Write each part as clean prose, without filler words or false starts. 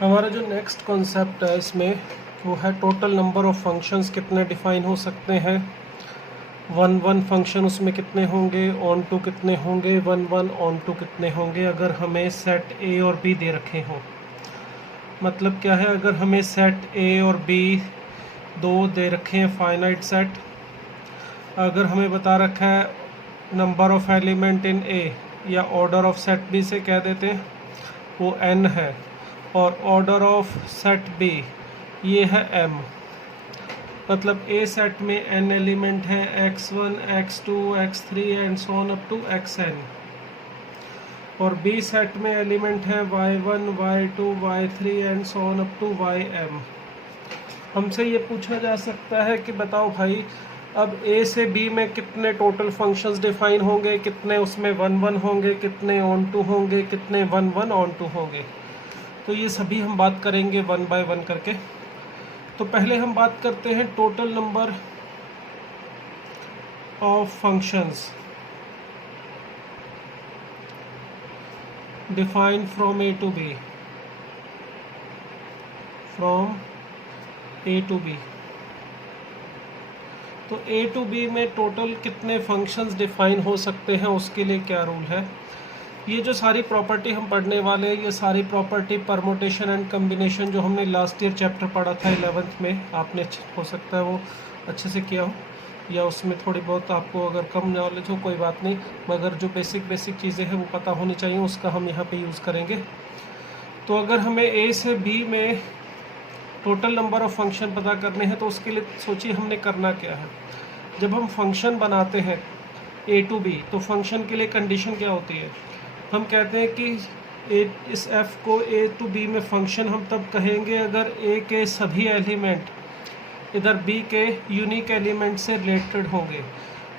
हमारा जो next concept है इसमें वो है टोटल नंबर ऑफ फंक्शंस कितने डिफाइन हो सकते हैं। वन वन फंक्शन उसमें कितने होंगे, ऑन टू कितने होंगे, वन वन ऑन टू कितने होंगे अगर हमें सेट ए और बी दे रखे हों। मतलब क्या है, अगर हमें सेट ए और बी दो दे रखे हैं फाइनाइट सेट, अगर हमें बता रखा है नंबर ऑफ एलिमेंट इन ए या ऑर्डर ऑफ सेट बी से कह देते हैं वो n है, और ऑर्डर ऑफ सेट बी ये है m। मतलब ए सेट में n एलिमेंट है x1 x2 x3 and so on up to xn, और बी सेट में एलिमेंट है y1 y2 y3 and so on up to ym। हमसे ये पूछा जा सकता है कि बताओ भाई अब ए से बी में कितने टोटल फंक्शंस डिफाइन होंगे, कितने उसमें वन वन होंगे, कितने ऑन टू होंगे, कितने वन वन ऑन टू होंगे। तो ये सभी हम बात करेंगे वन बाय वन करके। तो पहले हम बात करते हैं total number of functions defined from A to B, from A to B. तो ए टू बी में टोटल कितने फंक्शंस डिफाइन हो सकते हैं, उसके लिए क्या रूल है। ये जो सारी प्रॉपर्टी हम पढ़ने वाले हैं, ये सारी प्रॉपर्टी परमुटेशन एंड कम्बिनेशन जो हमने लास्ट ईयर चैप्टर पढ़ा था 11th में, आपने हो सकता है वो अच्छे से किया हो, या उसमें थोड़ी बहुत आपको अगर कम नॉलेज हो कोई बात नहीं, मगर जो बेसिक चीज़ें हैं वो पता होनी चाहिए, उसका हम यहाँ पे यूज़ करेंगे। तो अगर हमें ए से बी में टोटल नंबर ऑफ फंक्शन पता करने हैं तो उसके लिए सोचिए हमने करना क्या है। जब हम फंक्शन बनाते हैं ए टू बी तो फंक्शन के लिए कंडीशन क्या होती है, हम कहते हैं कि इस f को ए टू बी में फंक्शन हम तब कहेंगे अगर ए के सभी एलिमेंट इधर बी के यूनिक एलिमेंट से रिलेटेड होंगे।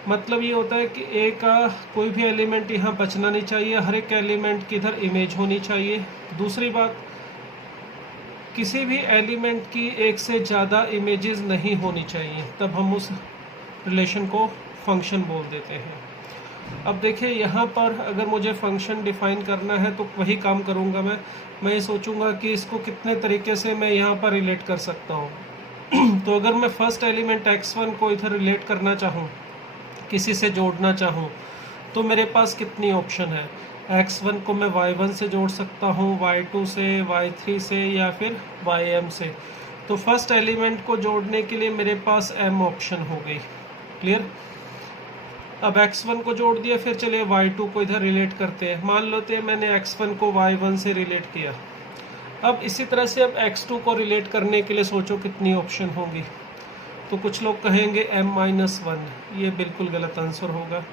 मतलब ये होता है कि ए का कोई भी एलिमेंट यहाँ बचना नहीं चाहिए, हर एक एलिमेंट की इधर इमेज होनी चाहिए। दूसरी बात, किसी भी एलिमेंट की एक से ज़्यादा इमेजेस नहीं होनी चाहिए, तब हम उस रिलेशन को फंक्शन बोल देते हैं। अब देखिए यहाँ पर अगर मुझे फंक्शन डिफाइन करना है तो वही काम करूँगा मैं ये सोचूंगा कि इसको कितने तरीके से मैं यहाँ पर रिलेट कर सकता हूँ। तो अगर मैं फर्स्ट एलिमेंट x1 को इधर रिलेट करना चाहूँ, किसी से जोड़ना चाहूँ, तो मेरे पास कितनी ऑप्शन है। x1 को मैं y1 से जोड़ सकता हूँ, y2 से, y3 से, या फिर ym से। तो फर्स्ट एलिमेंट को जोड़ने के लिए मेरे पास m ऑप्शन हो गई। क्लियर। अब x1 को जोड़ दिया, फिर चलिए y2 को इधर रिलेट करते हैं। मान लेते हैं मैंने x1 को y1 से रिलेट किया। अब इसी तरह से अब x2 को रिलेट करने के लिए सोचो कितनी ऑप्शन होंगी। तो कुछ लोग कहेंगे m-1, ये बिल्कुल गलत आंसर होगा।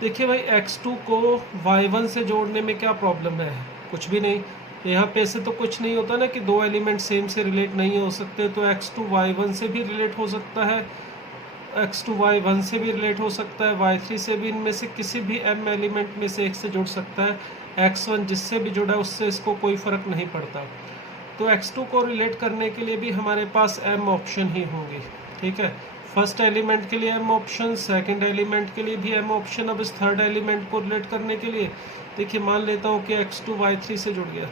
देखिए भाई x2 को y1 से जोड़ने में क्या प्रॉब्लम है, कुछ भी नहीं। यहाँ पे से तो कुछ नहीं होता ना कि दो एलिमेंट सेम से रिलेट नहीं हो सकते। तो x2 y1 से भी रिलेट हो सकता है, x2 y1 से भी रिलेट हो सकता है, y3 से भी, इनमें से किसी भी m एलिमेंट में से एक से जुड़ सकता है। x1 जिससे भी जुड़ा उससे इसको कोई फ़र्क नहीं पड़ता। तो x2 को रिलेट करने के लिए भी हमारे पास m ऑप्शन ही होंगे। ठीक है, फर्स्ट एलिमेंट के लिए m ऑप्शन, सेकंड एलिमेंट के लिए भी m ऑप्शन। अब इस थर्ड एलिमेंट को रिलेट करने के लिए देखिए मान लेता हूँ कि x2 y3 से जुड़ गया।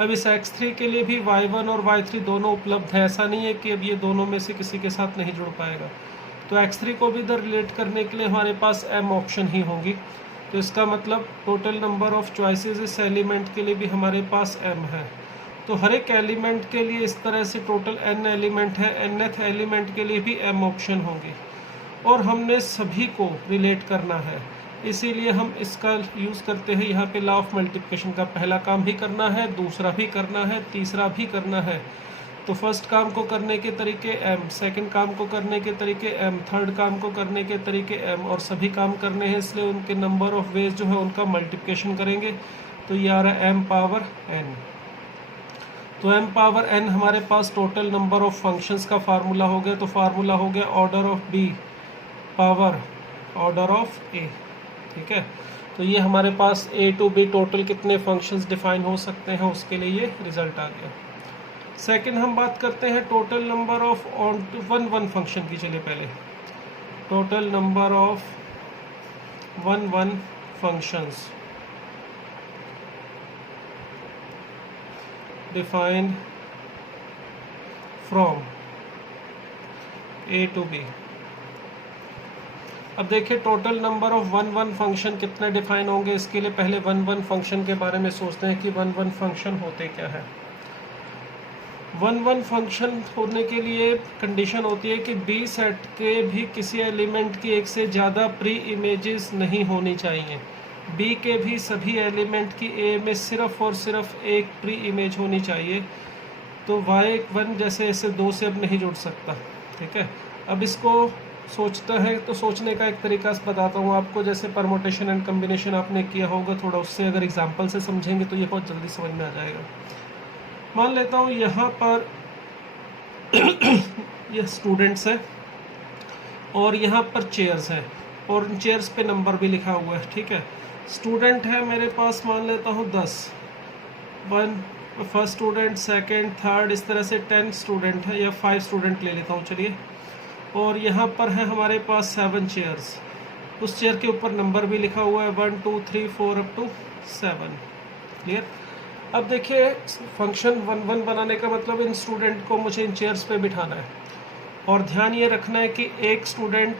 अब इस x3 के लिए भी y1 और y3 दोनों उपलब्ध है, ऐसा नहीं है कि अब ये दोनों में से किसी के साथ नहीं जुड़ पाएगा। तो x3 को भी इधर रिलेट करने के लिए हमारे पास m ऑप्शन ही होंगी। तो इसका मतलब टोटल नंबर ऑफ चॉइसेस इस एलिमेंट के लिए भी हमारे पास m है। तो हर एक एलिमेंट के लिए इस तरह से टोटल n एलिमेंट है, nth एलिमेंट के लिए भी m ऑप्शन होंगे, और हमने सभी को रिलेट करना है। इसीलिए हम इसका यूज़ करते हैं यहाँ पे लॉ ऑफ मल्टीप्लिकेशन का। पहला काम भी करना है, दूसरा भी करना है, तीसरा भी करना है। तो फर्स्ट काम को करने के तरीके m, सेकंड काम को करने के तरीके m, थर्ड काम को करने के तरीके m, और सभी काम करने हैं इसलिए उनके नंबर ऑफ वेज जो है उनका मल्टीप्लिकेशन करेंगे। तो ये आ रहा है m पावर n। तो m पावर n हमारे पास टोटल नंबर ऑफ फंक्शंस का फार्मूला हो गया। तो फार्मूला हो गया order of b power order of a। ठीक है, तो ये हमारे पास ए टू बी टोटल कितने फंक्शंस डिफाइन हो सकते हैं उसके लिए ये रिजल्ट आ गया। सेकंड हम बात करते हैं total number of onto one one function की। चलिए पहले total number of one one functions. Define from A to B. अब देखिए total number of one one function कितने डिफाइन होंगे। इसके लिए पहले वन वन फंक्शन के बारे में सोचते हैं कि वन वन फंक्शन होते क्या है। वन वन फंक्शन होने के लिए कंडीशन होती है कि बी सेट के भी किसी एलिमेंट की एक से ज़्यादा प्री इमेजेस नहीं होनी चाहिए। बी के भी सभी एलिमेंट की ए में सिर्फ और सिर्फ एक प्री इमेज होनी चाहिए। तो वाई वन जैसे ऐसे दो से अब नहीं जुड़ सकता। ठीक है, अब इसको सोचते हैं तो सोचने का एक तरीका बताता हूँ आपको। जैसे परमोटेशन एंड कम्बिनेशन आपने किया होगा, थोड़ा उससे अगर एग्जांपल से समझेंगे तो ये बहुत जल्दी समझ में आ जाएगा। मान लेता हूँ यहाँ पर ये स्टूडेंट्स हैं और यहाँ पर चेयर्स हैं और उन चेयर्स पे नंबर भी लिखा हुआ है। ठीक है, स्टूडेंट है मेरे पास, मान लेता हूँ 10, फर्स्ट स्टूडेंट, सेकंड, थर्ड, इस तरह से 10 स्टूडेंट है या 5 स्टूडेंट ले लेता हूँ चलिए। और यहाँ पर है हमारे पास 7 चेयर्स, उस चेयर के ऊपर नंबर भी लिखा हुआ है 1 2 3 4 अप टू 7। क्लियर। अब देखिए फंक्शन वन वन बनाने का मतलब इन स्टूडेंट को मुझे इन चेयर्स पे बिठाना है और ध्यान ये रखना है कि एक स्टूडेंट,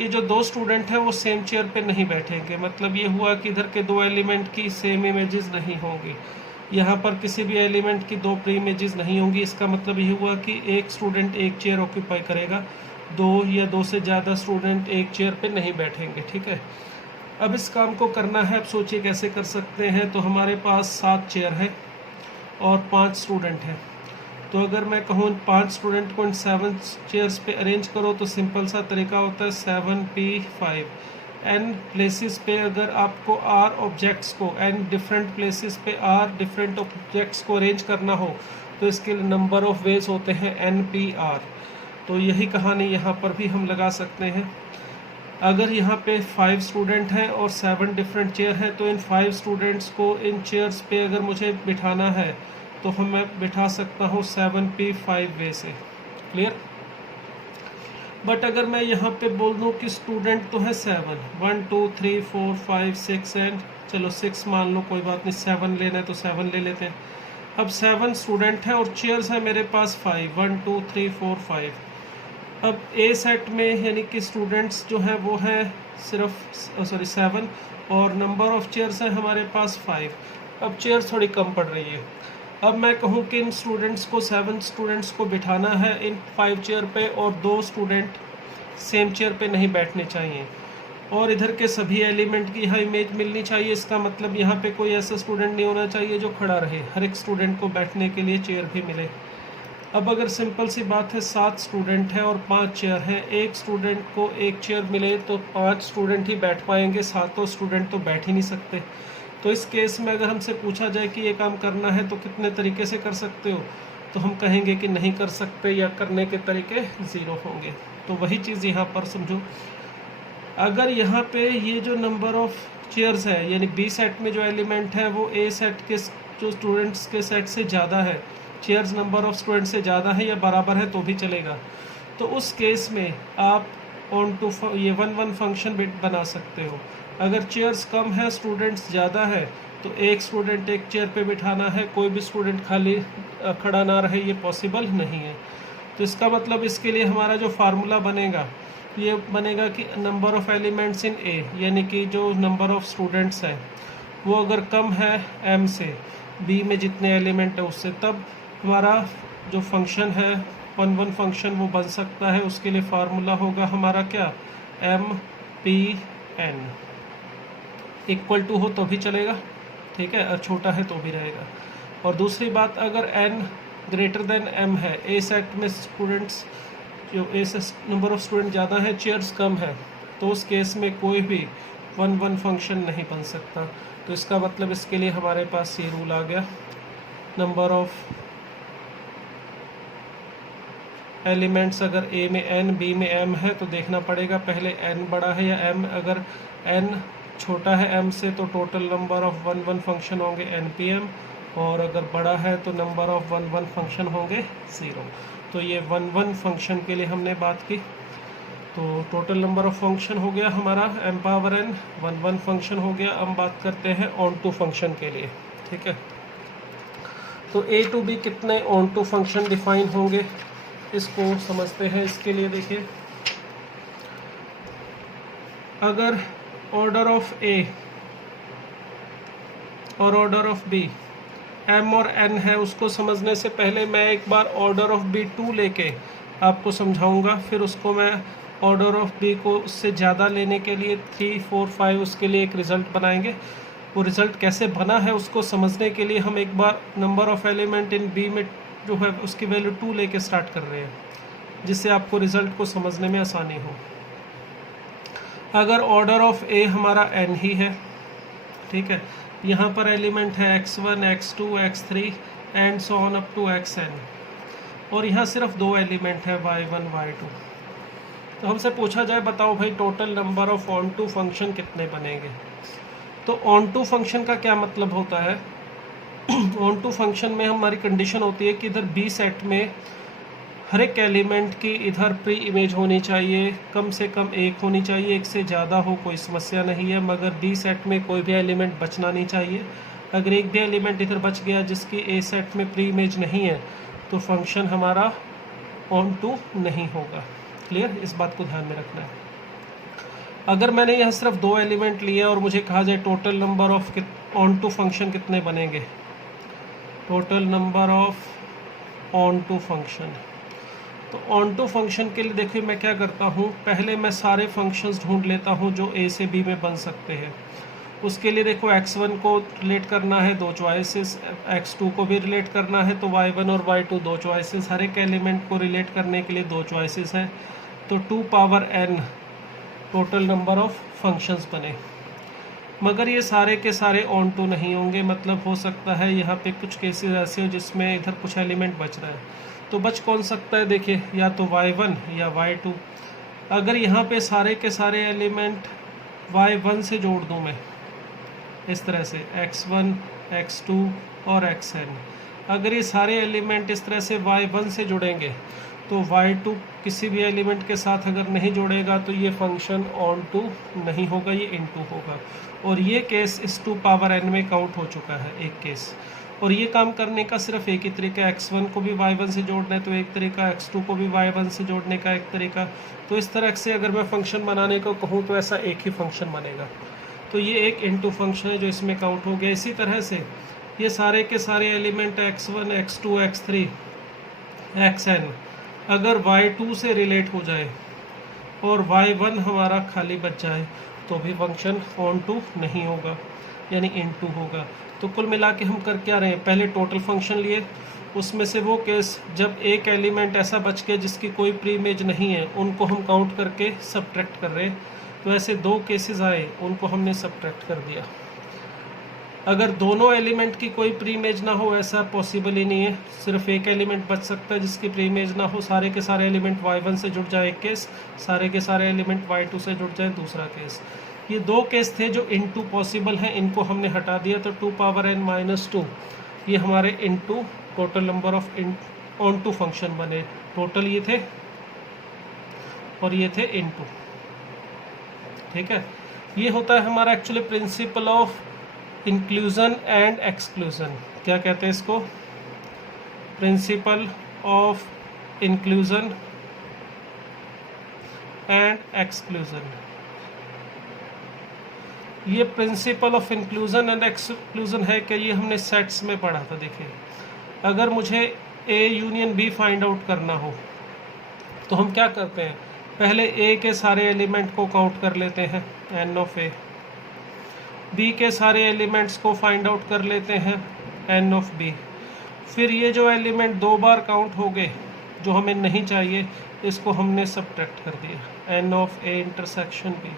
ये जो दो स्टूडेंट हैं वो सेम चेयर पे नहीं बैठेंगे। मतलब ये हुआ कि इधर के दो एलिमेंट की सेम इमेजेस नहीं होंगी, यहाँ पर किसी भी एलिमेंट की दो प्री इमेजेस नहीं होंगी। इसका मतलब ये हुआ कि एक स्टूडेंट एक चेयर ऑक्यूपाई करेगा, दो या दो से ज़्यादा स्टूडेंट एक चेयर पे नहीं बैठेंगे। ठीक है, अब इस काम को करना है। अब सोचिए कैसे कर सकते हैं। तो हमारे पास 7 चेयर है और 5 स्टूडेंट हैं। तो अगर मैं कहूँ 5 स्टूडेंट को इन 7 चेयर्स पे अरेंज करो तो सिंपल सा तरीका होता है 7p5। n प्लेसेस पे अगर आपको r ऑब्जेक्ट्स को n डिफरेंट प्लेसेस पे r डिफरेंट ऑब्जेक्ट्स को अरेंज करना हो तो इसके नंबर ऑफ वेज होते हैं npr। तो यही कहानी यहाँ पर भी हम लगा सकते हैं। अगर यहाँ पे 5 स्टूडेंट हैं और 7 डिफरेंट चेयर हैं तो इन 5 स्टूडेंट्स को इन चेयर्स पे अगर मुझे बिठाना है तो मैं बिठा सकता हूँ 7p5 वे से। क्लियर। बट अगर मैं यहाँ पे बोल दूँ कि स्टूडेंट तो है 7, 1 2 3 4 5 6 एंड चलो 6 मान लो, कोई बात नहीं, 7 लेना है तो 7 ले लेते हैं। अब 7 स्टूडेंट हैं और चेयर्स है मेरे पास 5, 1 2 3 4 5। अब ए सेट में यानी कि स्टूडेंट्स जो हैं वो हैं सिर्फ 7 और नंबर ऑफ चेयर्स हैं हमारे पास 5। अब चेयर्स थोड़ी कम पड़ रही है। अब मैं कहूँ कि इन स्टूडेंट्स को 7 स्टूडेंट्स को बिठाना है इन 5 चेयर पे और 2 स्टूडेंट सेम चेयर पे नहीं बैठने चाहिए और इधर के सभी एलिमेंट की यहाँ इमेज मिलनी चाहिए। इसका मतलब यहाँ पे कोई ऐसा स्टूडेंट नहीं होना चाहिए जो खड़ा रहे, हर एक स्टूडेंट को बैठने के लिए चेयर भी मिले। अब अगर सिंपल सी बात है 7 स्टूडेंट हैं और 5 चेयर हैं, एक स्टूडेंट को एक चेयर मिले तो 5 स्टूडेंट ही बैठ पाएंगे, 7 स्टूडेंट तो बैठ ही नहीं सकते। तो इस केस में अगर हमसे पूछा जाए कि ये काम करना है तो कितने तरीके से कर सकते हो, तो हम कहेंगे कि नहीं कर सकते या करने के तरीके 0 होंगे। तो वही चीज़ यहाँ पर समझो। अगर यहाँ पे ये जो नंबर ऑफ चेयर्स है यानी बी सेट में जो एलिमेंट है वो ए सेट के जो स्टूडेंट्स के सेट से ज़्यादा है, चेयर्स नंबर ऑफ स्टूडेंट से ज़्यादा है या बराबर है तो भी चलेगा। तो उस केस में आप ऑन टू ये वन वन फंक्शन बना सकते हो। अगर चेयर्स कम है स्टूडेंट्स ज़्यादा है तो एक स्टूडेंट एक चेयर पे बिठाना है, कोई भी स्टूडेंट खाली खड़ा ना रहे, ये पॉसिबल नहीं है। तो इसका मतलब इसके लिए हमारा जो फार्मूला बनेगा ये बनेगा कि नंबर ऑफ़ एलिमेंट्स इन ए यानी कि जो नंबर ऑफ़ स्टूडेंट्स हैं वो अगर कम है m से, b में जितने एलिमेंट है उससे, तब हमारा जो फंक्शन है वन वन फंक्शन वो बन सकता है। उसके लिए फार्मूला होगा हमारा क्या, m/p(n) इक्वल टू हो तो भी चलेगा, ठीक है, और छोटा है तो भी रहेगा। और दूसरी बात, अगर n ग्रेटर देन m है, ए सेट में स्टूडेंट्स जो ए से नंबर ऑफ स्टूडेंट ज़्यादा है, चेयर्स कम है, तो उस केस में कोई भी वन वन फंक्शन नहीं बन सकता। तो इसका मतलब इसके लिए हमारे पास ये रूल आ गया, नंबर ऑफ एलिमेंट्स अगर a में n b में m है तो देखना पड़ेगा पहले n बड़ा है या m। अगर n छोटा है m से तो total number of one one function होंगे npm, और अगर बड़ा है तो number of one one function होंगे 0। तो ये वन वन फंक्शन के लिए हमने बात की। तो टोटल नंबर ऑफ फंक्शन हो गया हमारा m/n, वन वन फंक्शन हो गया। अब बात करते हैं ऑन टू फंक्शन के लिए, ठीक है। तो ए टू बी कितने ऑन टू फंक्शन डिफाइन होंगे इसको समझते हैं। इसके लिए देखिए, अगर ऑर्डर ऑफ ए और ऑर्डर ऑफ बी m और n है, उसको समझने से पहले मैं एक बार ऑर्डर ऑफ बी 2 लेके आपको समझाऊंगा, फिर उसको मैं ऑर्डर ऑफ बी को उससे ज़्यादा लेने के लिए 3, 4, 5 उसके लिए एक रिज़ल्ट बनाएंगे। वो रिज़ल्ट कैसे बना है उसको समझने के लिए हम एक बार number of element in B में जो है उसकी वैल्यू 2 लेके स्टार्ट कर रहे हैं, जिससे आपको रिज़ल्ट को समझने में आसानी हो। अगर ऑर्डर ऑफ ए हमारा n ही है, ठीक है, यहाँ पर एलिमेंट है x1, x2, x3 and so on up to xn, और यहाँ सिर्फ 2 एलिमेंट है y1, y2। तो हमसे पूछा जाए बताओ भाई total number of onto function कितने बनेंगे। तो ऑन टू फंक्शन का क्या मतलब होता है, ऑन टू फंक्शन में हमारी कंडीशन होती है कि इधर बी सेट में हर एक एलिमेंट की इधर प्री इमेज होनी चाहिए, कम से कम एक होनी चाहिए, एक से ज़्यादा हो कोई समस्या नहीं है, मगर बी सेट में कोई भी एलिमेंट बचना नहीं चाहिए। अगर एक भी एलिमेंट इधर बच गया जिसकी ए सेट में प्री इमेज नहीं है तो फंक्शन हमारा ऑन टू नहीं होगा। क्लियर, इस बात को ध्यान में रखना है। अगर मैंने यहाँ सिर्फ 2 एलिमेंट लिए और मुझे कहा जाए total number of onto function कितने बनेंगे, total number of onto function, तो ऑन टू फंक्शन के लिए देखिए मैं क्या करता हूँ, पहले मैं सारे फंक्शंस ढूंढ लेता हूँ जो ए से बी में बन सकते हैं। उसके लिए देखो x1 को रिलेट करना है 2 चॉइसेस, x2 को भी रिलेट करना है तो y1 और y2 2 चॉइसेस, हर एक एलिमेंट को रिलेट करने के लिए 2 चॉइसेस हैं, तो 2 power n total number of functions बने। मगर ये सारे के सारे ऑन टू नहीं होंगे, मतलब हो सकता है यहाँ पे कुछ केसेस ऐसे हो जिसमें इधर कुछ एलिमेंट बच रहा है। तो बच कौन सकता है, देखिए या तो y1 या y2। अगर यहाँ पे सारे के सारे एलिमेंट y1 से जोड़ दूँ मैं इस तरह से x1, x2 और xn, अगर ये सारे एलिमेंट इस तरह से y1 से जुड़ेंगे तो y2 किसी भी एलिमेंट के साथ अगर नहीं जुड़ेगा तो ये फंक्शन ऑन टू नहीं होगा, ये इन टू होगा। और ये केस इस 2 पावर n में काउंट हो चुका है एक केस। और ये काम करने का सिर्फ एक ही तरीका, x1 को भी y1 से जोड़ना है तो एक तरीका, x2 को भी y1 से जोड़ने का एक तरीका। तो इस तरह से अगर मैं फंक्शन बनाने को कहूँ तो ऐसा एक ही फंक्शन बनेगा। तो ये एक इनटू फंक्शन है जो इसमें काउंट हो गया। इसी तरह से ये सारे के सारे element x1, x2, x3, xn अगर y2 से रिलेट हो जाए और y1 हमारा खाली बच जाए तो भी फंक्शन ऑन टू नहीं होगा, यानी इन टू होगा। तो कुल मिला के हम कर क्या रहे हैं, पहले टोटल फंक्शन लिए, उसमें से वो केस जब एक एलिमेंट ऐसा बच गया जिसकी कोई प्री इमेज नहीं है उनको हम काउंट करके सब्ट्रैक्ट कर रहे हैं। तो ऐसे 2 केसेस आए, उनको हमने सब्ट्रैक्ट कर दिया। अगर दोनों एलिमेंट की कोई प्री इमेज ना हो ऐसा पॉसिबल ही नहीं है, सिर्फ एक एलिमेंट बच सकता है जिसकी प्री इमेज ना हो, सारे के सारे एलिमेंट y1 से जुड़ जाए एक केस, सारे के सारे एलिमेंट y2 से जुड़ जाए दूसरा केस। ये 2 केस थे जो इनटू पॉसिबल हैं, इनको हमने हटा दिया तो 2 पावर n माइनस 2 ये हमारे into total number of onto function बने। टोटल ये थे और ये थे इनटू, ठीक है। ये होता है हमारा actually principle of inclusion and exclusion. क्या कहते हैं इसको, principle of inclusion and exclusion. ये principle of inclusion and exclusion है कि ये हमने सेट्स में पढ़ा था। देखिए अगर मुझे A union B find out करना हो तो हम क्या करते हैं, पहले ए के सारे एलिमेंट को काउंट कर लेते हैं n ऑफ ए, बी के सारे एलिमेंट्स को फाइंड आउट कर लेते हैं n ऑफ बी। फिर ये जो एलिमेंट 2 बार काउंट हो गए जो हमें नहीं चाहिए इसको हमने सब्ट्रैक्ट कर दिया n of A intersection B.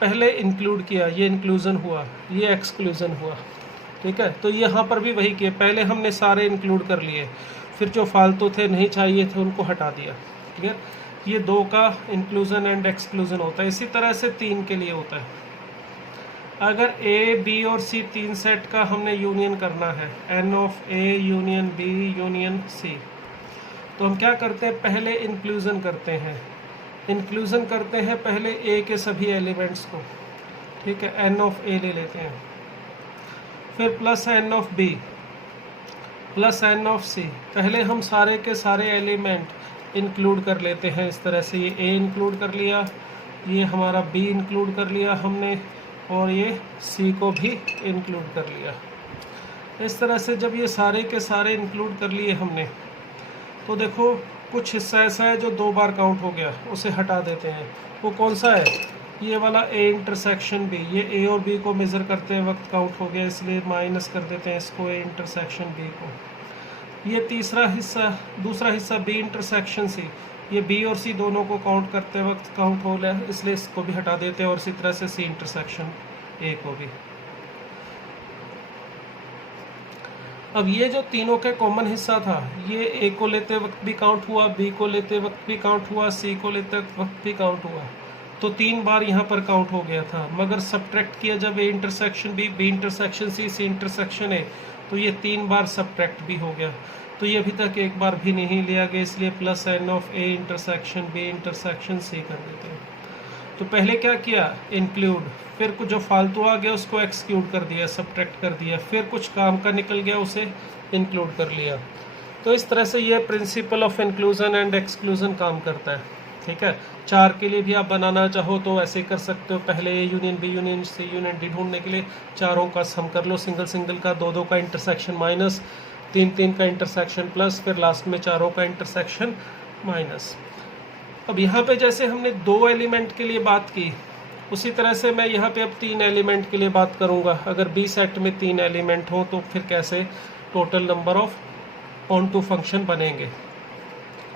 पहले इंक्लूड किया, ये इंक्लूजन हुआ, ये एक्सक्लूजन हुआ, ठीक है। तो यहाँ पर भी वही किया, पहले हमने सारे इंक्लूड कर लिए, फिर जो फालतू थे नहीं चाहिए थे उनको हटा दिया, ठीक है। ये 2 का इंक्लूजन एंड एक्सक्लूजन होता है। इसी तरह से 3 के लिए होता है। अगर ए बी और सी 3 सेट का हमने यूनियन करना है n of A union B union C, तो हम क्या करते हैं, पहले इंक्लूजन करते हैं। इंक्लूजन करते हैं पहले ए के सभी एलिमेंट्स को, ठीक है, n ऑफ ए ले लेते हैं, फिर plus n of B, plus N of C. पहले हम सारे के सारे एलिमेंट इंक्लूड कर लेते हैं इस तरह से, ये ए इंक्लूड कर लिया, ये हमारा बी इंक्लूड कर लिया हमने, और ये सी को भी इंक्लूड कर लिया। इस तरह से जब ये सारे के सारे इंक्लूड कर लिए हमने, तो देखो कुछ हिस्सा ऐसा है जो 2 बार काउंट हो गया, उसे हटा देते हैं। वो कौन सा है? ये वाला ए इंटरसेक्शन बी। ये ए और बी को मेज़र करते वक्त काउंट हो गया, इसलिए माइनस कर देते हैं इसको, ए इंटरसेक्शन बी को। ये तीसरा हिस्सा, दूसरा हिस्सा बी इंटरसेक्शन सी, ये बी और सी दोनों को काउंट करते वक्त काउंट हो गया, इसलिए इसको भी हटा देते हैं, और इसी तरह से सी इंटरसेक्शन ए को भी। अब ये जो तीनों के कॉमन हिस्सा था, ये ए को लेते वक्त भी काउंट हुआ, बी को लेते वक्त भी काउंट हुआ, सी को लेते वक्त भी काउंट हुआ, तो 3 बार यहाँ पर काउंट हो गया था। मगर सब्ट्रैक्ट किया जब A intersection B, B intersection C, C intersection A, तो ये 3 बार सब्ट्रैक्ट भी हो गया, तो ये अभी तक एक बार भी नहीं लिया गया, इसलिए plus N of A intersection B intersection C कर देते हैं। तो पहले क्या किया? इंक्लूड, फिर कुछ जो फालतू आ गया उसको एक्सक्लूड कर दिया, सब्ट्रैक्ट कर दिया, फिर कुछ काम का निकल गया उसे इंक्लूड कर लिया। तो इस तरह से ये principle of inclusion and exclusion काम करता है। ठीक है, 4 के लिए भी आप बनाना चाहो तो ऐसे कर सकते हो। पहले A union B union C union D ढूंढने के लिए चारों का सम कर लो, सिंगल सिंगल का, 2 का इंटरसेक्शन माइनस, 3 का इंटरसेक्शन प्लस, फिर लास्ट में चारों का इंटरसेक्शन माइनस। अब यहाँ पे जैसे हमने 2 एलिमेंट के लिए बात की, उसी तरह से मैं यहाँ पे अब 3 एलिमेंट के लिए बात करूँगा। अगर बी सेट में 3 एलिमेंट हो तो फिर कैसे total number of onto function बनेंगे।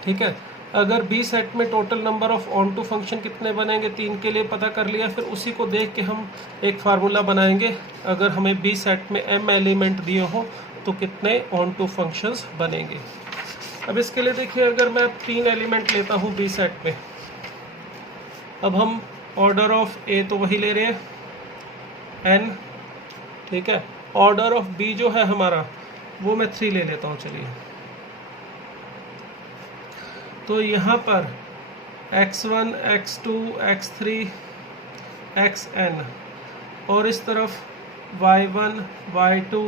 ठीक है, अगर बी सेट में total number of onto function कितने बनेंगे, 3 के लिए पता कर लिया, फिर उसी को देख के हम एक फार्मूला बनाएंगे। अगर हमें बी सेट में m एलिमेंट दिए हो तो कितने ऑन टू फंक्शंस बनेंगे। अब इसके लिए देखिए, अगर मैं 3 एलिमेंट लेता हूँ बी सेट में, अब हम ऑर्डर ऑफ ए तो वही ले रहे हैं n, ठीक है। ऑर्डर ऑफ बी जो है हमारा वो मैं 3 ले लेता हूँ, चलिए। तो यहाँ पर x1 x2 x3 xn, और इस तरफ y1 y2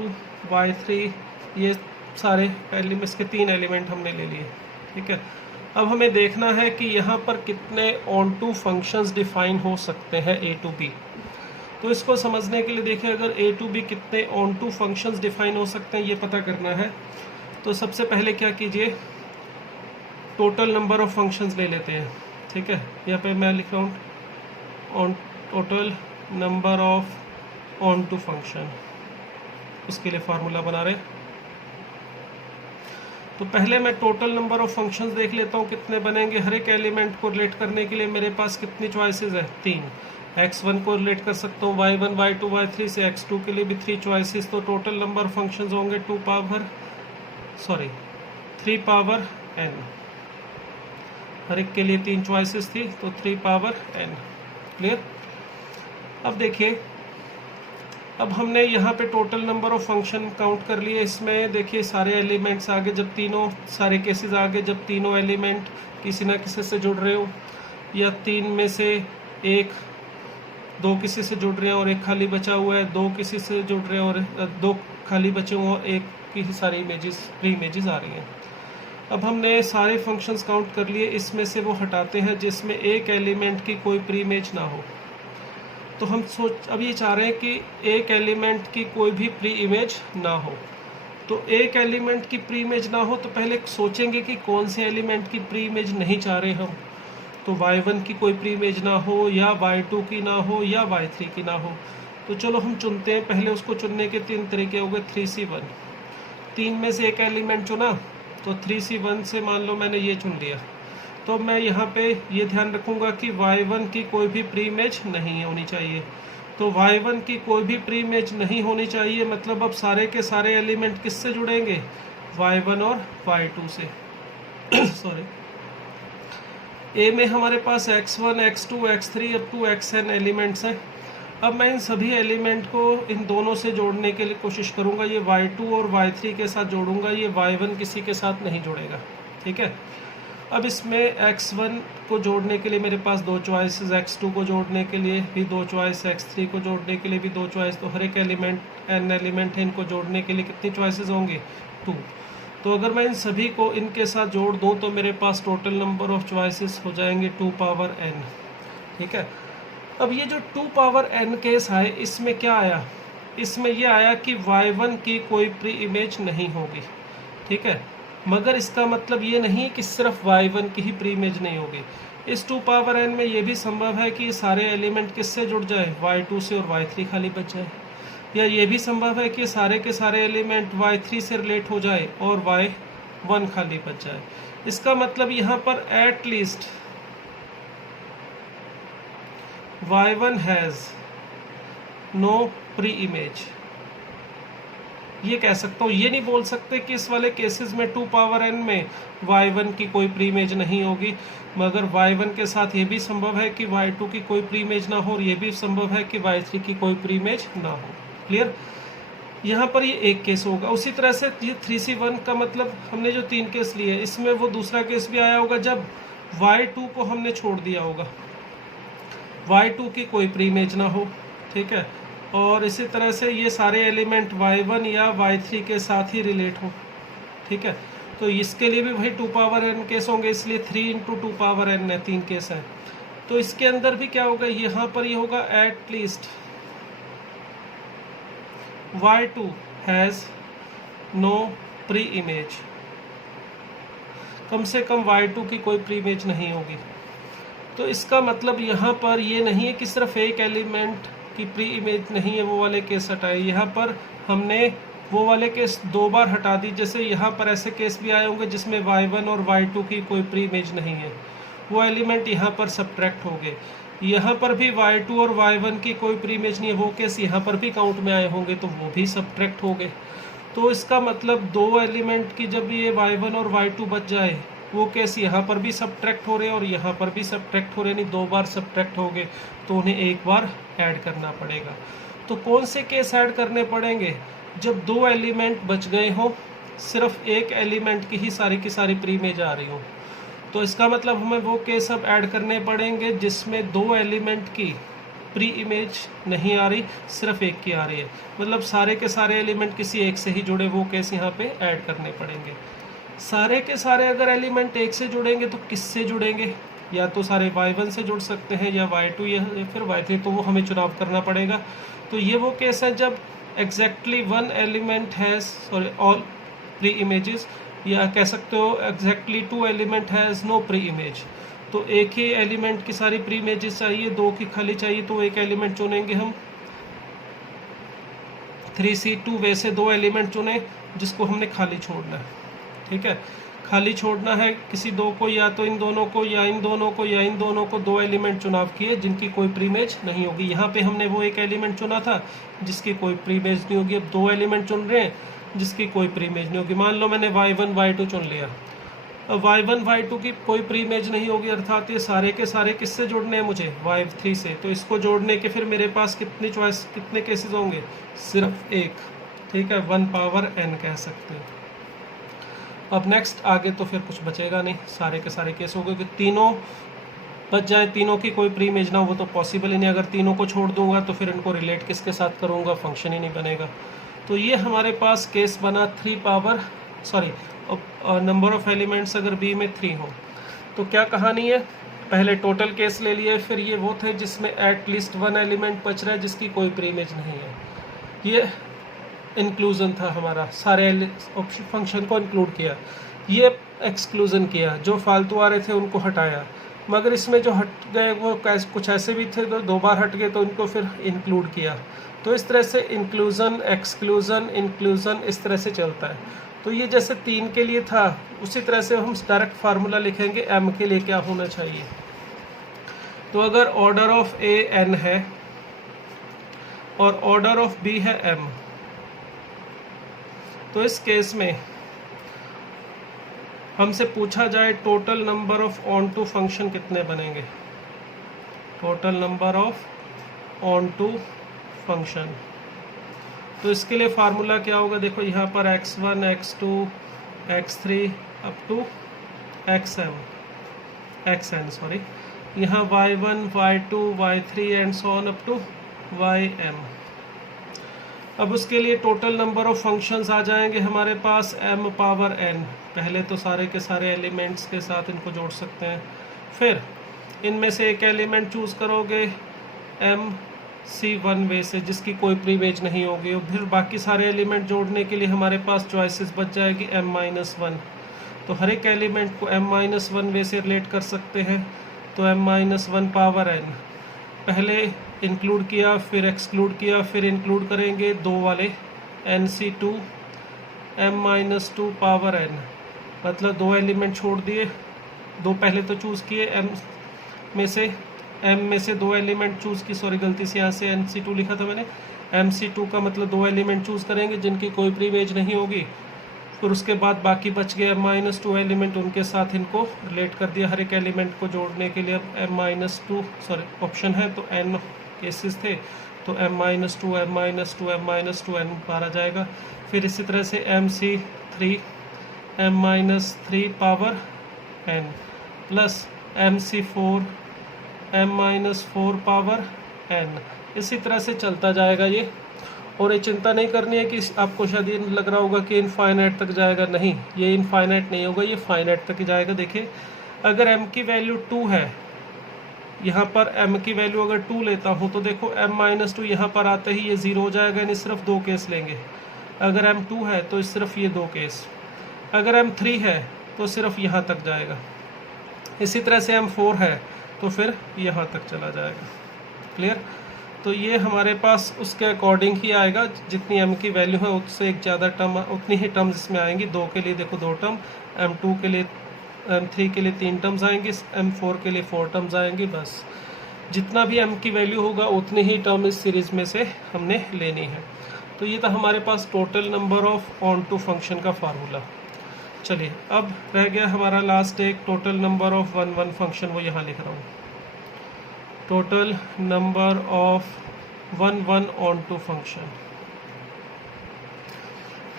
y3, ये सारे एलिमेंट्स के 3 एलिमेंट हमने ले लिए। ठीक है, अब हमें देखना है कि यहाँ पर कितने ऑन टू फंक्शंस डिफाइन हो सकते हैं ए टू बी। तो इसको समझने के लिए देखिए, अगर ए टू बी कितने ऑन टू फंक्शंस डिफाइन हो सकते हैं ये पता करना है, तो सबसे पहले क्या कीजिए, टोटल नंबर ऑफ फंक्शंस ले लेते हैं। ठीक है, यहाँ पे मैं लिख रहा हूँ on total number of onto function, उसके लिए फार्मूला बना रहे। तो पहले मैं टोटल नंबर ऑफ फंक्शंस देख लेता हूँ कितने बनेंगे। हर एक एलिमेंट को रिलेट करने के लिए मेरे पास कितनी चॉइसेस है? 3। x1 को रिलेट कर सकता हूँ y1 y2 y3 से, x2 के लिए भी 3 चॉइसेस, तो टोटल नंबर ऑफ फंक्शंस होंगे 3 पावर n। हर एक के लिए 3 चॉइसेस थी, तो 3 पावर n। क्लियर? अब देखिए, अब हमने यहाँ पे total number of function count कर लिए। इसमें देखिए सारे एलिमेंट्स आगे, जब तीनों सारे केसेस आगे, जब तीनों एलिमेंट किसी ना किसी से जुड़ रहे हो, या 3 में से 2 किसी से जुड़ रहे हैं और 1 खाली बचा हुआ है, 2 किसी से जुड़ रहे हैं और 2 खाली बचे हुए और 1 की सारी इमेजेस, प्री इमेजेस आ रही हैं। अब हमने सारे फंक्शंस काउंट कर लिए, इसमें से वो हटाते हैं जिसमें एक एलिमेंट की कोई प्री इमेज ना हो। तो हम अब ये चाह रहे हैं कि एक एलिमेंट की कोई भी प्री इमेज ना हो। तो एक एलिमेंट की प्री इमेज ना हो तो पहले सोचेंगे कि कौन से एलिमेंट की प्री इमेज नहीं चाह रहे हम। तो y1 की कोई प्री इमेज ना हो, या y2 की ना हो, या y3 की ना हो। तो चलो हम चुनते हैं। पहले उसको चुनने के 3 तरीके हो गए। 3c1, 3 में से एक एलिमेंट चुना, तो 3c1 से मान लो मैंने ये चुन लिया, तो मैं यहाँ पे ये ध्यान रखूँगा कि y1 की कोई भी प्री इमेज नहीं होनी चाहिए। तो y1 की कोई भी प्री इमेज नहीं होनी चाहिए, मतलब अब सारे के सारे एलिमेंट किससे जुड़ेंगे? y1 और y2 से। सॉरी, ए में हमारे पास x1 x2 x3 up to xn elements हैं। अब मैं इन सभी एलिमेंट को इन दोनों से जोड़ने के लिए कोशिश करूँगा। ये y2 और y3 के साथ जोड़ूंगा, ये y1 किसी के साथ नहीं जुड़ेगा। ठीक है, अब इसमें x1 को जोड़ने के लिए मेरे पास दो चॉइसेस, x2 को जोड़ने के लिए भी दो चॉइस, x3 को जोड़ने के लिए भी दो चॉइस। तो हर एक एलिमेंट n एलिमेंट है, इनको जोड़ने के लिए कितनी चॉइसेस होंगे? 2। तो अगर मैं इन सभी को इनके साथ जोड़ दूं तो मेरे पास टोटल नंबर ऑफ चॉइसेस हो जाएंगे 2 पावर n। ठीक है। अब ये जो 2 पावर n केस आए, इसमें क्या आया? इसमें ये आया कि y1 की कोई प्री इमेज नहीं होगी। ठीक है, मगर इसका मतलब ये नहीं है कि सिर्फ y1 की ही प्री इमेज नहीं होगी। इस 2 पावर n में ये भी संभव है कि सारे एलिमेंट किससे जुड़ जाए? y2 से, और y3 खाली बच जाए। या ये भी संभव है कि सारे के सारे एलिमेंट y3 से रिलेट हो जाए और y1 खाली बच जाए। इसका मतलब यहाँ पर at least y1 has no pre image, ये कह सकता हूँ। ये नहीं बोल सकते कि इस वाले केसेस में 2 पावर n में y1 की कोई प्री इमेज नहीं होगी, मगर y1 के साथ ये भी संभव है कि y2 की कोई प्री इमेज ना हो, और ये भी संभव है कि y3 की कोई प्री इमेज ना हो। क्लियर? यहाँ पर ये एक केस होगा। उसी तरह से ये 3C1 का मतलब हमने जो 3 केस लिए, इसमें वो दूसरा केस भी आया होगा जब y2 को हमने छोड़ दिया होगा, y2 की कोई प्री इमेज ना हो। ठीक है, और इसी तरह से ये सारे एलिमेंट y1 या y3 के साथ ही रिलेट हो। ठीक है, तो इसके लिए भी भाई 2 पावर n केस होंगे, इसलिए 3 × 2 पावर n है, 3 केस है। तो इसके अंदर भी क्या होगा? यहाँ पर ये होगा at least y2 has no pre image, कम से कम y2 की कोई प्री इमेज नहीं होगी। तो इसका मतलब यहाँ पर ये नहीं है कि सिर्फ एक एलिमेंट की प्री इमेज नहीं है, वो वाले केस हटाए। यहाँ पर हमने वो वाले केस 2 बार हटा दी। जैसे यहाँ पर ऐसे केस भी आए होंगे जिसमें y1 और y2 की कोई प्री इमेज नहीं है, वो एलिमेंट यहाँ पर सब्ट्रैक्ट हो गए। यहाँ पर भी y2 और y1 की कोई प्री इमेज नहीं है, वो केस यहाँ पर भी काउंट में आए होंगे, तो वो भी सब्ट्रैक्ट हो गए। तो इसका मतलब 2 एलिमेंट की जब ये y1 और y2 बच जाए, वो केस यहाँ पर भी सब्ट्रैक्ट हो रहे हैं और यहाँ पर भी सब्ट्रैक्ट हो रहे, नहीं 2 बार सब्ट्रैक्ट हो गए, तो उन्हें एक बार ऐड करना पड़ेगा। तो कौन से केस ऐड करने पड़ेंगे? जब 2 एलिमेंट बच गए हों, सिर्फ एक एलिमेंट की ही सारी की सारी प्री इमेज आ रही हो। तो इसका मतलब हमें वो केस अब ऐड करने पड़ेंगे जिसमें 2 एलिमेंट की प्री इमेज नहीं आ रही, सिर्फ एक की आ रही है। मतलब सारे के सारे एलिमेंट किसी एक से ही जुड़े, वो केस यहाँ पे ऐड करने पड़ेंगे। सारे के सारे अगर एलिमेंट एक से जुड़ेंगे तो किससे जुड़ेंगे? या तो सारे y1 से जुड़ सकते हैं, या y2 या फिर y3, तो वो हमें चुनाव करना पड़ेगा। तो ये वो केस है जब exactly 1 element has all pre images, या कह सकते हो exactly 2 element has no pre image. तो एक ही एलिमेंट की सारी प्री इमेजेस चाहिए, 2 की खाली चाहिए, तो एक एलिमेंट चुनेंगे हम। 3C2 वैसे 2 एलिमेंट चुने जिसको हमने खाली छोड़ना है। ठीक है, खाली छोड़ना है किसी 2 को, या तो इन दोनों को या इन दोनों को या इन दोनों को, 2 एलिमेंट चुनाव किए जिनकी कोई प्री इमेज नहीं होगी। यहाँ पे हमने वो एक एलिमेंट चुना था जिसकी कोई प्री इमेज नहीं होगी। अब 2 एलिमेंट चुन रहे हैं जिसकी कोई प्री इमेज नहीं होगी। मान लो मैंने y1 y2 चुन लिया, अब y1 y2 की कोई प्री इमेज नहीं होगी, अर्थात ये सारे के सारे किससे जुड़ने हैं मुझे? y3 से। तो इसको जोड़ने के फिर मेरे पास कितनी चॉइस, कितने केसेस होंगे? सिर्फ एक। ठीक है, 1 पावर n कह सकते हैं। अब नेक्स्ट आगे तो फिर कुछ बचेगा नहीं, सारे के सारे केस हो गए कि तीनों बच जाए, तीनों की कोई प्री इमेज ना हो, वो तो पॉसिबल ही नहीं। अगर तीनों को छोड़ दूंगा तो फिर इनको रिलेट किसके साथ करूंगा? फंक्शन ही नहीं बनेगा। तो ये हमारे पास केस बना 3 पावर नंबर ऑफ एलिमेंट्स अगर B में 3 हो। तो क्या कहानी है? पहले टोटल केस ले लिए, फिर ये वो थे जिसमें एट लीस्ट 1 एलिमेंट बच रहा है जिसकी कोई प्री इमेज नहीं है। ये इंक्लूजन था हमारा, सारे फंक्शन को इंक्लूड किया। ये एक्सक्लूजन किया, जो फालतू आ रहे थे उनको हटाया। मगर इसमें जो हट गए वो कुछ ऐसे भी थे जो 2 बार हट गए, तो उनको फिर इंक्लूड किया। तो इस तरह से इंक्लूजन, एक्सक्लूजन, इंक्लूजन इस तरह से चलता है। तो ये जैसे 3 के लिए था, उसी तरह से हम डायरेक्ट फार्मूला लिखेंगे m के लिए क्या होना चाहिए। तो अगर ऑर्डर ऑफ a n है और ऑर्डर ऑफ b है m, तो इस केस में हमसे पूछा जाए total number of onto function कितने बनेंगे। Total number of onto function, तो इसके लिए फार्मूला क्या होगा? देखो यहाँ पर x1 x2 x3 up to xm, xn sorry, यहाँ y1 y2 y3 and so on up to ym। अब उसके लिए टोटल नंबर ऑफ फंक्शंस आ जाएंगे हमारे पास m पावर n। पहले तो सारे के सारे एलिमेंट्स के साथ इनको जोड़ सकते हैं, फिर इनमें से एक एलिमेंट चूज़ करोगे MC1 वे से जिसकी कोई प्री इमेज नहीं होगी, और फिर बाकी सारे एलिमेंट जोड़ने के लिए हमारे पास चॉइसेस बच जाएगी m-1। तो हर एक एलिमेंट को m-1 वे से रिलेट कर सकते हैं। तो m-1 पावर n पहले इंक्लूड किया, फिर एक्सक्लूड किया, फिर इंक्लूड करेंगे दो वाले NC2 m-2 पावर n, मतलब दो एलिमेंट छोड़ दिए, दो पहले तो चूज़ किए m में से दो एलिमेंट चूज़ की, सॉरी गलती से यहाँ से NC2 लिखा था मैंने, MC2 का मतलब दो एलिमेंट चूज़ करेंगे जिनकी कोई प्री इमेज नहीं होगी। फिर उसके बाद बाकी बच गए m-2 एलिमेंट, उनके साथ इनको रिलेट कर दिया हर एक एलिमेंट को जोड़ने के लिए। m-2 सॉरी ऑप्शन है तो n केसेस थे, तो m-2 m-2 m-2 n बार आ जाएगा। फिर इसी तरह से MC3 m-3 power n plus MC4 m-4 power n, इसी तरह से चलता जाएगा ये। और ये चिंता नहीं करनी है कि आपको शायद ये लग रहा होगा कि इनफाइनाइट तक जाएगा, नहीं, ये इनफाइनाइट नहीं होगा, ये फाइनाइट तक ही जाएगा। देखिए अगर m की वैल्यू 2 है, यहाँ पर m की वैल्यू अगर 2 लेता हूँ तो देखो m-2 यहाँ पर आते ही ये 0 हो जाएगा, यानी सिर्फ दो केस लेंगे। अगर m2 है तो सिर्फ ये दो केस, अगर m3 है तो सिर्फ यहाँ तक जाएगा, इसी तरह से m4 है तो फिर यहाँ तक चला जाएगा। क्लियर? तो ये हमारे पास उसके अकॉर्डिंग ही आएगा, जितनी m की वैल्यू है उससे एक ज़्यादा टर्म, उतनी ही टर्म्स इसमें आएंगी। दो के लिए देखो दो टर्म, m2 के लिए m3 के लिए 3 टर्म्स आएंगी, m4 के लिए 4 टर्म्स आएंगी। बस जितना भी m की वैल्यू होगा उतनी ही टर्म इस सीरीज़ में से हमने लेनी है। तो ये था हमारे पास total number of onto function का फार्मूला। चलिए अब रह गया हमारा लास्ट एक total number of one function, वो यहाँ लिख रहा हूँ, total number of one onto function.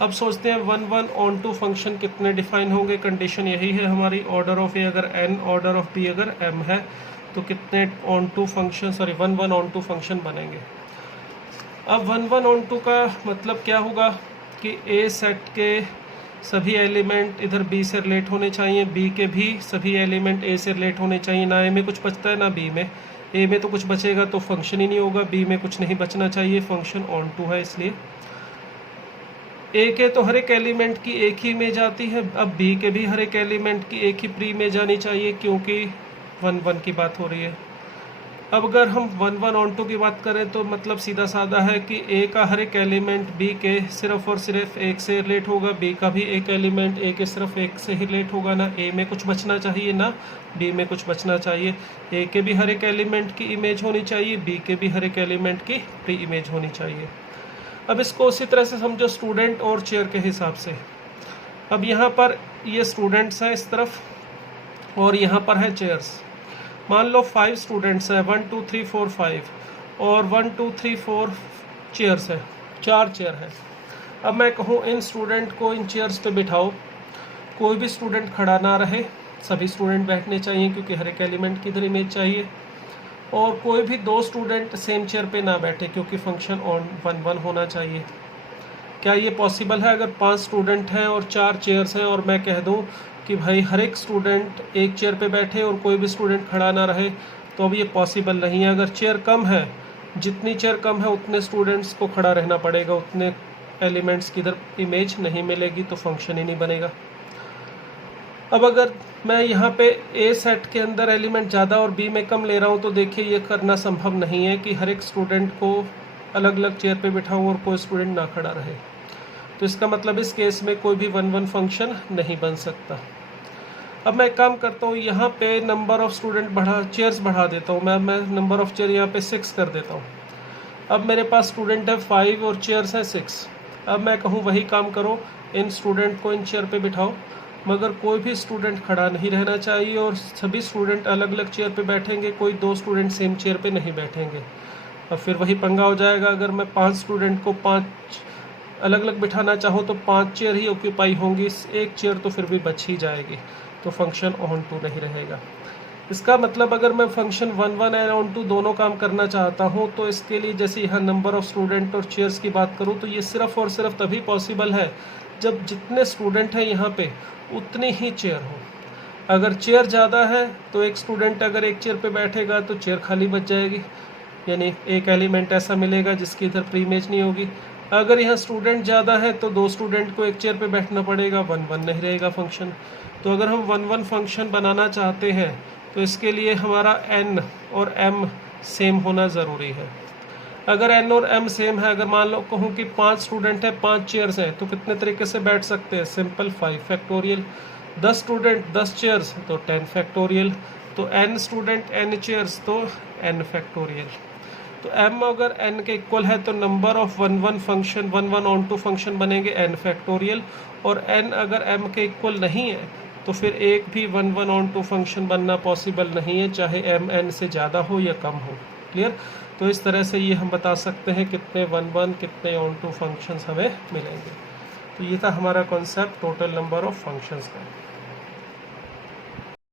अब सोचते हैं वन ऑन टू फंक्शन कितने डिफाइन होंगे। कंडीशन यही है हमारी, ऑर्डर ऑफ ए अगर n, ऑर्डर ऑफ b अगर m है, तो कितने onto function sorry one onto function बनेंगे। अब वन ऑन टू का मतलब क्या होगा कि a सेट के सभी एलिमेंट इधर b से रिलेट होने चाहिए, b के भी सभी एलिमेंट a से रिलेट होने चाहिए। ना a में कुछ बचता है ना b में, a में तो कुछ बचेगा तो फंक्शन ही नहीं होगा, b में कुछ नहीं बचना चाहिए, फंक्शन ऑन टू है। इसलिए a के तो हर एक एलिमेंट की एक ही इमेज आती है, अब b के भी हर एक एलिमेंट की एक ही प्री इमेज आनी चाहिए, क्योंकि वन की बात हो रही है। अब अगर हम वन ऑन टू की बात करें तो मतलब सीधा साधा है कि a का हर एक एलिमेंट b के सिर्फ और सिर्फ एक से रिलेट होगा, b का भी एक एलिमेंट a के सिर्फ एक से ही रिलेट होगा। ना a में कुछ बचना चाहिए ना b में कुछ बचना चाहिए। a के भी हर एक एलिमेंट की इमेज होनी चाहिए, b के भी हर एक एलिमेंट की प्री इमेज होनी चाहिए। अब इसको उसी तरह से समझो स्टूडेंट और चेयर के हिसाब से। अब यहाँ पर ये स्टूडेंट्स हैं इस तरफ और यहाँ पर है चेयर्स। मान लो 5 स्टूडेंट्स हैं, 1 2 3 4 5, और 1 2 3 4 चेयर्स है, 4 चेयर है। अब मैं कहूँ इन स्टूडेंट को इन चेयर्स पे बिठाओ, कोई भी स्टूडेंट खड़ा ना रहे, सभी स्टूडेंट बैठने चाहिए क्योंकि हर एक एलिमेंट की इधर इमेज चाहिए, और कोई भी दो स्टूडेंट सेम चेयर पे ना बैठे क्योंकि फंक्शन ऑन वन होना चाहिए। क्या ये पॉसिबल है? अगर 5 स्टूडेंट हैं और 4 चेयर्स हैं और मैं कह दूं कि भाई हर एक स्टूडेंट एक चेयर पे बैठे और कोई भी स्टूडेंट खड़ा ना रहे, तो अब ये पॉसिबल नहीं है। अगर चेयर कम है, जितनी चेयर कम है उतने स्टूडेंट्स को खड़ा रहना पड़ेगा, उतने एलिमेंट्स की इधर इमेज नहीं मिलेगी, तो फंक्शन ही नहीं बनेगा। अब अगर मैं यहाँ पे ए सेट के अंदर एलिमेंट ज़्यादा और बी में कम ले रहा हूँ, तो देखिए ये करना संभव नहीं है कि हर एक स्टूडेंट को अलग अलग चेयर पे बिठाऊँ और कोई स्टूडेंट ना खड़ा रहे। तो इसका मतलब इस केस में कोई भी वन फंक्शन नहीं बन सकता। अब मैं एक काम करता हूँ, यहाँ पे नंबर ऑफ़ स्टूडेंट चेयर्स बढ़ा देता हूँ। मैं नंबर ऑफ़ चेयर यहाँ पे 6 कर देता हूँ। अब मेरे पास स्टूडेंट है 5 और चेयर्स हैं 6। अब मैं कहूँ वही काम करो, इन स्टूडेंट को इन चेयर पे बिठाओ, मगर कोई भी स्टूडेंट खड़ा नहीं रहना चाहिए और सभी स्टूडेंट अलग अलग चेयर पे बैठेंगे, कोई 2 स्टूडेंट सेम चेयर पे नहीं बैठेंगे। अब फिर वही पंगा हो जाएगा, अगर मैं 5 स्टूडेंट को 5 अलग अलग बिठाना चाहूँ तो 5 चेयर ही ऑक्यूपाई होंगी, एक चेयर तो फिर भी बच ही जाएगी, तो फंक्शन ऑन टू नहीं रहेगा। इसका मतलब अगर मैं फंक्शन 1 1 एंड ऑन टू दोनों काम करना चाहता हूँ तो इसके लिए जैसे यहाँ नंबर ऑफ स्टूडेंट और चेयर्स की बात करूँ तो ये सिर्फ और सिर्फ तभी पॉसिबल है जब जितने स्टूडेंट हैं यहाँ पे उतनी ही चेयर हो। अगर चेयर ज़्यादा है तो एक स्टूडेंट अगर एक चेयर पे बैठेगा तो चेयर खाली बच जाएगी, यानी एक एलिमेंट ऐसा मिलेगा जिसकी इधर प्री इमेज नहीं होगी। अगर यहाँ स्टूडेंट ज़्यादा है तो 2 स्टूडेंट को एक चेयर पे बैठना पड़ेगा, 1 1 नहीं रहेगा फंक्शन। तो अगर हम 1 1 फंक्शन बनाना चाहते हैं तो इसके लिए हमारा n और m सेम होना ज़रूरी है। अगर n और m सेम है, अगर मान लो कहूँ कि 5 स्टूडेंट है 5 चेयर्स हैं तो कितने तरीके से बैठ सकते हैं, सिंपल 5 फैक्टोरियल। 10 स्टूडेंट 10 चेयर्स तो 10 फैक्टोरियल। तो n स्टूडेंट n चेयर्स तो n फैक्टोरियल। तो m अगर n के इक्वल है तो number of 1 1 function 1 1 onto function बनेंगे n फैक्टोरियल, और n अगर m के इक्वल नहीं है तो फिर एक भी 1 1 ऑन टू फंक्शन बनना पॉसिबल नहीं है, चाहे m n से ज़्यादा हो या कम हो। क्लियर? तो इस तरह से ये हम बता सकते हैं कितने 1 1 कितने ऑन टू फंक्शंस हमें मिलेंगे। तो ये था हमारा concept total number of functions का।